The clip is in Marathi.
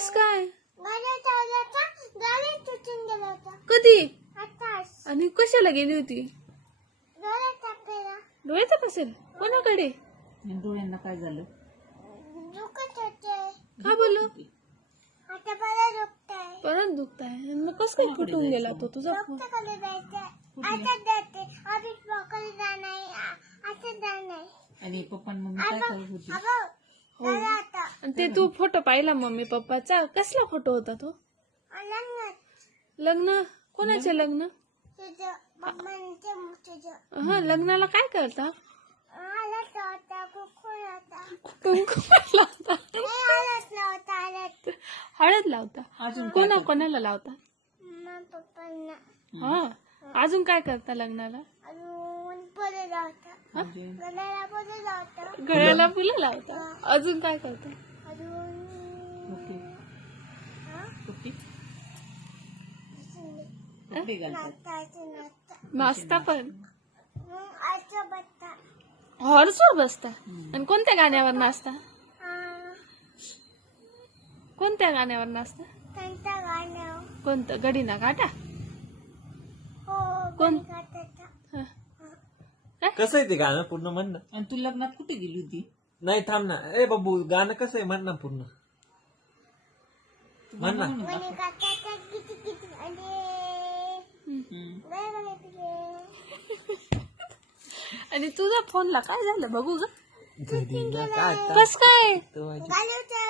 कस काय गाड्या चालवता गाडी तुटून गेला होता कधी आताच आणि कशाला गेली होती गाड्या टाकायला डोळ्याचं कसेल कोणाकडे डोळ्यांना काय झालं? दुखत होते का बोललो आता मला दुखतंय परत दुखताय मग कस काय फुटून गेला तो तुझा फोन डॉक्टरकडे जायचंय आता जाते आधी पकडे जाणार आता जाणार आणि पप्पा आणि मम्मी काय करत होती? अगं झालं आता आणि ते तू फोटो पाहिला मम्मी पप्पाचा कसला फोटो होता तो लग्नात लग्न कोणाचे लग्न तुझं मम्मांचं तुझं हा लग्नाला काय करता आलत होता कुकून होता कुंकुम लावता नाही आलत नव्हता आलत हळद लावता अजून कोणाला लावता मम्मा पप्पांना हा अजून काय करता लग्नाला अजून परत लावता म्हणजे गळ्याला परत लावता गळ्याला फुलं लावता अजून काय करता अजून ओके हा? ओके अजून कपडे घालतात. नाचायचं नाचता नाचता पण मग आजचं बत्ता हॉर्सवर बसता आणि कोणत्या गाण्यावर नाचता कोणत्या गाण्यावर नाचता त्यांच्या गाणं कोणतं गडीना घाटा हो कोण? गाण्याचा हा. कसं आहे ते गाणं पूर्ण म्हण ना. आणि तू लग्नात कुठे गेली होती? नाही थांब ना ए बाबू गाणं कसं आहे म्हण ना पूर्ण म्हण ना म्हणे काकाचा किती किती आणि नाही बघितले आणि तुझा फोनला काय झालं बघू ग घडीला काटा कस काय तो माझी- गाण्याचा